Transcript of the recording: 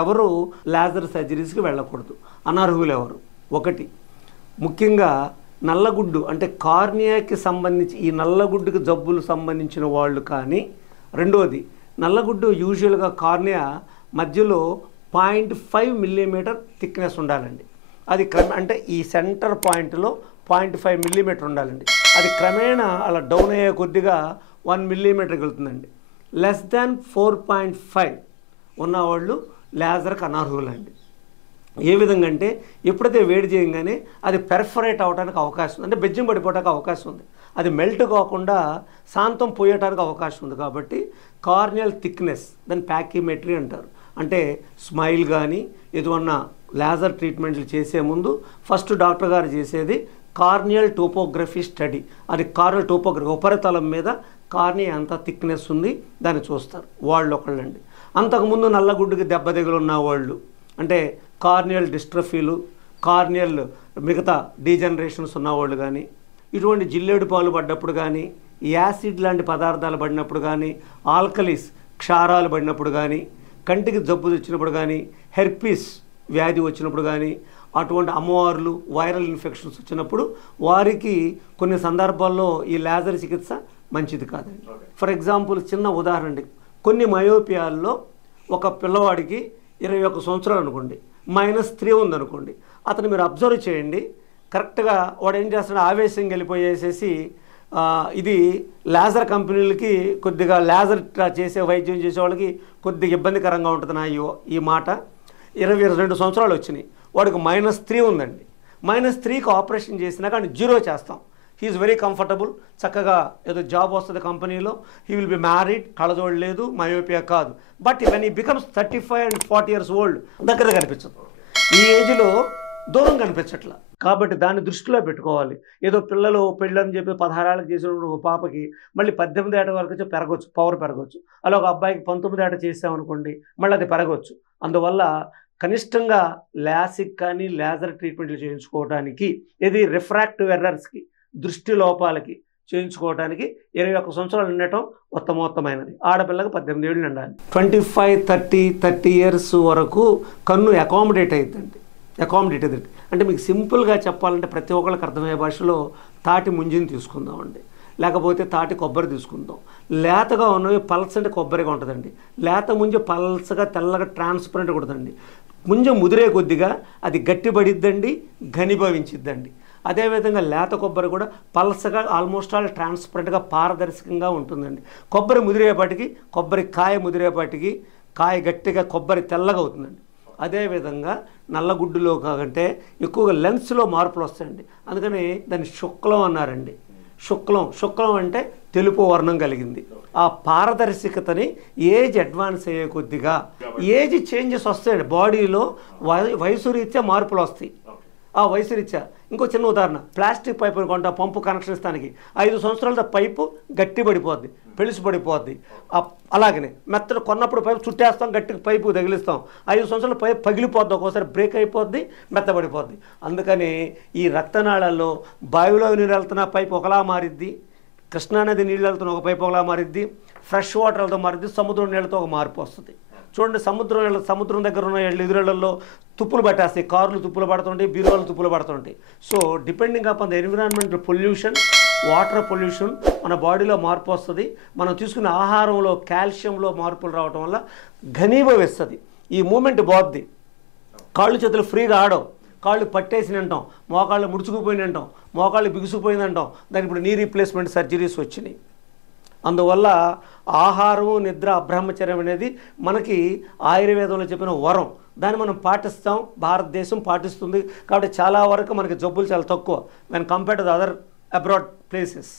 ఎవరు లేజర్ సర్జరీస్కి వెళ్ళకూడదు, అనర్హులు ఎవరు? ఒకటి, ముఖ్యంగా నల్లగుడ్డు అంటే కార్నియాకి సంబంధించి ఈ నల్లగుడ్డుకి జబ్బులు సంబంధించిన వాళ్ళు కానీ, రెండోది నల్లగుడ్డు యూజువల్గా కార్నియా మధ్యలో 0.5 మిల్లీమీటర్ థిక్నెస్ ఉండాలండి. అది అంటే ఈ సెంటర్ పాయింట్లో 0.5 మిల్లీమీటర్ ఉండాలండి. అది క్రమేణా అలా డౌన్ అయ్యే కొద్దిగా 1 మిల్లీమీటర్కి వెళ్తుందండి. లెస్ దాన్ 4.5 ఉన్నవాళ్ళు లేజర్కి అనర్హులండి. ఏ విధంగా అంటే ఎప్పుడైతే వేడి చేయగానే అది పెర్ఫరేట్ అవ్వడానికి అవకాశం ఉంది, అంటే బెజ్జం పడిపోవడానికి అవకాశం ఉంది. అది మెల్ట్ కాకుండా శాంతం పోయటానికి అవకాశం ఉంది. కాబట్టి కార్నియల్ థిక్నెస్ దాన్ని ప్యాకిమెట్రీ అంటారు. అంటే స్మైల్ కానీ ఏదన్నా లేజర్ ట్రీట్మెంట్లు చేసే ముందు ఫస్ట్ డాక్టర్ గారు చేసేది కార్నియల్ టోపోగ్రఫీ స్టడీ. అది కార్నియల్ టోపోగ్రఫీ, ఉపరితలం మీద కార్నియా ఎంత థిక్నెస్ ఉంది దాన్ని చూస్తారు. వాళ్ళు ఒకళ్ళండి. అంతకుముందు నల్లగుడ్డుకి దెబ్బ తగులున్న వాళ్ళు, అంటే కార్నియల్ డిస్ట్రఫీలు, కార్నియల్ మిగతా డీజనరేషన్స్ ఉన్నవాళ్ళు కానీ, ఇటువంటి జిల్లేడు పాలు పడ్డప్పుడు కానీ, యాసిడ్ లాంటి పదార్థాలు పడినప్పుడు కానీ, ఆల్కలీస్ క్షారాలు పడినప్పుడు కానీ, కంటికి జబ్బు వచ్చినప్పుడు కానీ, హెర్పీస్ వ్యాధి వచ్చినప్పుడు కానీ, అటువంటి అమ్మవార్లు వైరల్ ఇన్ఫెక్షన్స్ వచ్చినప్పుడు వారికి కొన్ని సందర్భాల్లో ఈ లేజర్ చికిత్స మంచిది కాదండి. ఫర్ ఎగ్జాంపుల్ చిన్న ఉదాహరణ అండి, కొన్ని మయోపియాల్లో ఒక పిల్లవాడికి 21 సంవత్సరాలు అనుకోండి, -3 ఉందనుకోండి, అతను మీరు అబ్జర్వ్ చేయండి. కరెక్ట్గా వాడు ఏం చేస్తాడు, ఆవేశం వెళ్ళిపోయేసేసి ఇది లేజర్ కంపెనీలకి కొద్దిగా లేజర్ చేసే వైద్యం చేసే వాళ్ళకి కొద్దిగా ఇబ్బందికరంగా ఉంటుంది నా ఈ మాట. 22 సంవత్సరాలు వచ్చినాయి, వాడికి -3 ఉందండి. -3కి ఆపరేషన్ చేసినాక ఆయన 0 చేస్తాం. హీఈస్ వెరీ కంఫర్టబుల్, చక్కగా ఏదో జాబ్ వస్తుంది కంపెనీలో, హీ విల్ బి మ్యారీడ్, కళ్ళజోడు లేదు, మయోపియా కాదు. But when he becomes 35 and 40 years old దగ్గర కనిపించదు, ఈ ఏజ్లో దూరం కనిపించట్లా. కాబట్టి దాన్ని దృష్టిలో పెట్టుకోవాలి. ఏదో పిల్లలు పెళ్ళని చెప్పి 16 ఏళ్ళకి చేసినప్పుడు ఒక పాపకి మళ్ళీ 18 ఏట వరకు పెరగవచ్చు, పవర్ పెరగవచ్చు. అలా ఒక అబ్బాయికి 19 ఏట చేసామనుకోండి, మళ్ళీ అది పెరగవచ్చు. అందువల్ల కనిష్టంగా లాసిక్ కానీ లేజర్ ట్రీట్మెంట్లు చేయించుకోవడానికి, ఇది రిఫ్రాక్టివ్ ఎర్రర్స్కి, దృష్టి లోపాలకి చేయించుకోవడానికి 21 సంవత్సరాలు ఉండటం ఉత్తమోత్తమైనది. ఆడపిల్లకి 18 ఏళ్ళు ఉండాలి. 25-30 years వరకు కన్ను అకామిడేట్ అవుతుందండి. అంటే మీకు సింపుల్గా చెప్పాలంటే ప్రతి ఒక్కరికి అర్థమయ్యే భాషలో తాటి ముంజిని తీసుకుందామండి, లేకపోతే తాటి కొబ్బరి తీసుకుందాం. లేతగా ఉన్నవి పల్సంటే కొబ్బరిగా ఉంటుందండి, లేత ముంజ పల్సగా తెల్లగా ట్రాన్స్పరెంట్గా ఉంటుందండి. ముంజ ముదిరే కొద్దిగా అది గట్టిపడిద్దండి, ఘనీభవించిద్దండి. అదేవిధంగా లేత కొబ్బరి కూడా పల్సగా ఆల్మోస్ట్ ఆల్ ట్రాన్స్పరెంట్గా పారదర్శకంగా ఉంటుందండి. కొబ్బరి ముదిరేపాటికి, కొబ్బరి కాయ ముదిరేపాటికి కాయ గట్టిగా కొబ్బరి తెల్లగా అవుతుందండి. అదేవిధంగా నల్లగుడ్డులో కాకంటే ఎక్కువగా లెన్స్లో మార్పులు వస్తాయండి. అందుకని దాన్ని శుక్లం అన్నారండి. శుక్లం అంటే తెలుపు వర్ణం కలిగింది. ఆ పారదర్శకతని ఏజ్ అడ్వాన్స్ అయ్యే కొద్దిగా ఏజ్ చేంజెస్ వస్తాయండి. బాడీలో వయసు రీత్యా మార్పులు వస్తాయి. ఆ వయసు రీత్యా ఇంకో చిన్న ఉదాహరణ, ప్లాస్టిక్ పైపు కొంటా, పంపు కనెక్షన్ ఇస్తానికి 5 సంవత్సరాలతో పైపు గట్టి పడిపోద్ది, పెలిసి పడిపోద్ది. అలాగనే మెత్తడు కొన్నప్పుడు పైపు చుట్టేస్తాం, గట్టి పైపు తగిలిస్తాం, 5 సంవత్సరాలు పైపు పగిలిపోద్ది, ఒక్కోసారి బ్రేక్ అయిపోద్ది, మెత్తబడిపోద్ది. అందుకని ఈ రక్తనాళాల్లో బావిలో నీళ్ళు వెళ్తున్న పైపు ఒకలా మారిద్ది, కృష్ణానది నీళ్ళు వెళ్తున్న ఒక పైపు ఒకలా మారిద్ది, ఫ్రెష్ వాటర్లతో మారిద్ది, సముద్రం నీళ్ళతో ఒక మార్పు వస్తుంది. చూడండి, సముద్రం దగ్గర ఉన్న ఎదురేళ్లలో తుప్పులు పట్టేస్తాయి, కార్లు తుప్పులు పడుతుంటాయి, బీరువాలు తుప్పులు పడుతుంటాయి. So depending upon the environmental pollution, water pollution, మన బాడీలో మార్పు వస్తుంది. మనం తీసుకునే ఆహారంలో కాల్షియంలో మార్పులు రావడం వల్ల ఘనీభవిస్తుంది, ఈ మూమెంట్ బాగుద్ది. కాళ్ళు చేతులు ఫ్రీగా ఆడవు, కాళ్ళు పట్టేసి అంటాం, మోకాళ్ళు ముడుచుకుపోయిన అంటాం, మోకాళ్ళు బిగుసుకుపోయింది అంటాం. దానికి ఇప్పుడు నీ రీప్లేస్మెంట్ సర్జరీస్ వచ్చినాయి. అందువల్ల ఆహారం, నిద్ర, అబ్రహ్మచర్యం అనేది మనకి ఆయుర్వేదంలో చెప్పిన వరం. దాన్ని మనం పాటిస్తాం, భారతదేశం పాటిస్తుంది. కాబట్టి చాలా వరకు మనకి జబ్బులు చాలా తక్కువ when compared to the other abroad places.